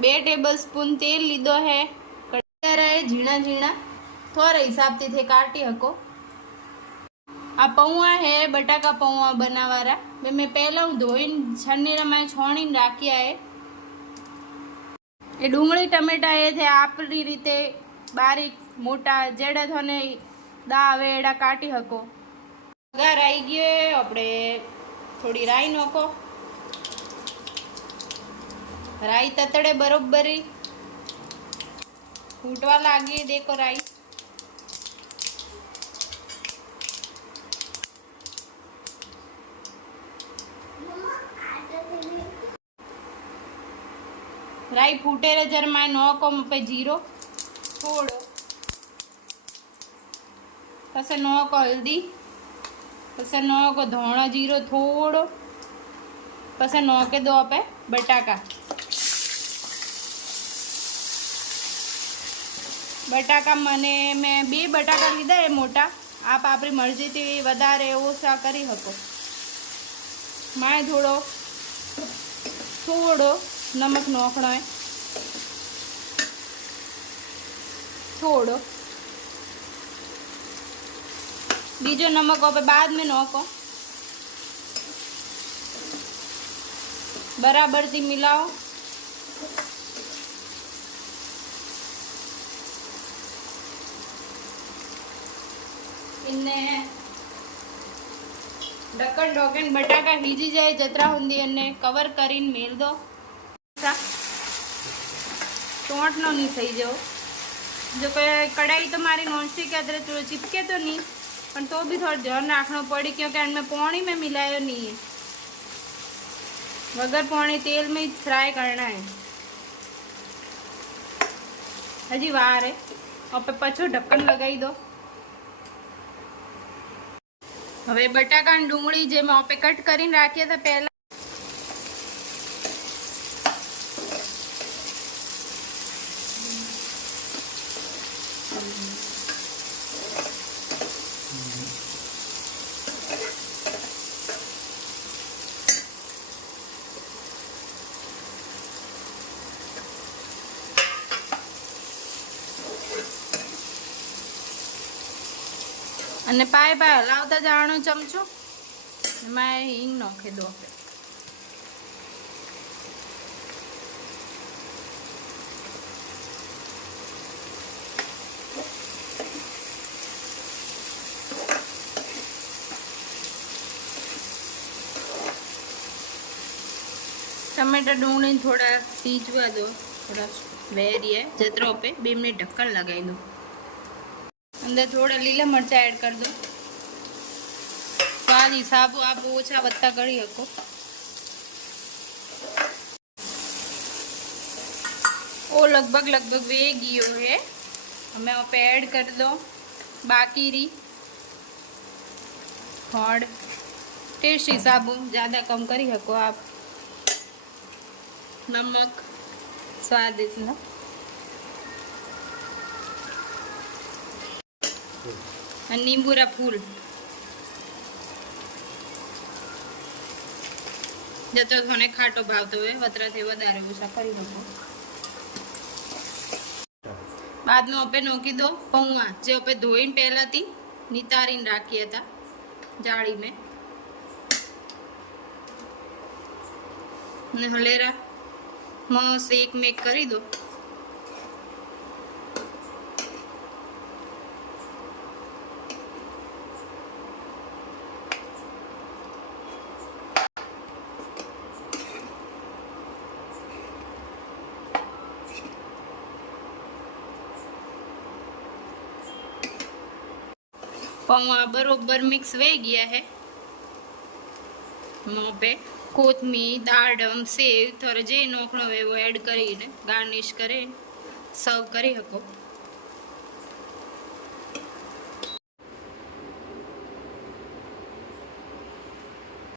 2 tablespoon तेल लीधो है। कड़ाई झीणा झीणा थोड़ा हिसाब थी थे काटी हको। आ पौआ है बटाका पौआ बनावारा वे मैं पहला हूँ धोईन छन्नी में छोड़ीने राख्या है। ए डूंगળી टमेटा ए थे आपरी रीते बारीक मोटा जेड़ा थने दा आवे एड़ा काटी हको। वघार आई गयो आपणे थोड़ी राई नाखो। राई ततड़े बरोबरी फूटवा लागी देखो राई। राई फूटे रे जरमाए नाखो पे जीरो थोड़ो पछे नाखो हल्दी पछे नाखो धोणो जीरो थोड़ो पछे नाखी दो पे बटाका। बटाका मने मैं 2 बटाका लीधा है मोटा। आप आपरी मर्जी थी वधारे ओछा करी सको। माए थोड़ो नमक नाखणो है थोड़ो बीजो नमक आप बाद में नाखो। बराबर थी मिलाओ। इन्हें ढक्कन ढोकन बटाका हीजी जाए जतरा हुंदी अने कवर करीने मेल दो। टोट नो नहीं थई जाओ। जो कढ़ाई तो मारी नॉनस्टिक है तो चिपके तो नहीं पर तो भी थोड़ा ध्यान रखना पड़ी क्योंकि इनमें पानी में मिलायो नहीं है। वगर पानी तेल में फ्राई करना है। हजी वार है और पछो ढक्कन लगाई दो। हवे बटाका ने डूंगળી जे मैं आपे कट करीने राख्या था पहला અને પાય પાય હલાવતા જવાનો ચમચો એમાં હિંગ નાખી દો। टमाटर डूंगળી थोड़ा सीजवा दो थोड़ा वेरी है जतरा पे 2 मिनट ढक्कन लगाई दो। अंदर थोड़ा लीला मरचा ऐड कर दो। स्वाद हिसाब आप ओछा वत्ता करी सको। वो लगभग वे गयो है। हमें आप ऐड कर दो बाकी री खंड। टेस्ट हिसाब ज़्यादा कम करी सको आप। नमक स्वाद इतना नींबूरा फूल जतो थोने खाटो भावतो है वतरा थी वधारे ओछा करी सको। बाद में आपे नोकी दो पौआ जे आपे धोईने पहला थी नितारीने राख्या था जाड़ी में ने हलेरा मस्त एक मेक करी दो। पौवा बरोबर मिक्स वे गया है। मों पे कोथमीर दाड़म सेव थोड़ा जे नोखणो है वो ऐड करीने गार्निश करे सर्व करी सको।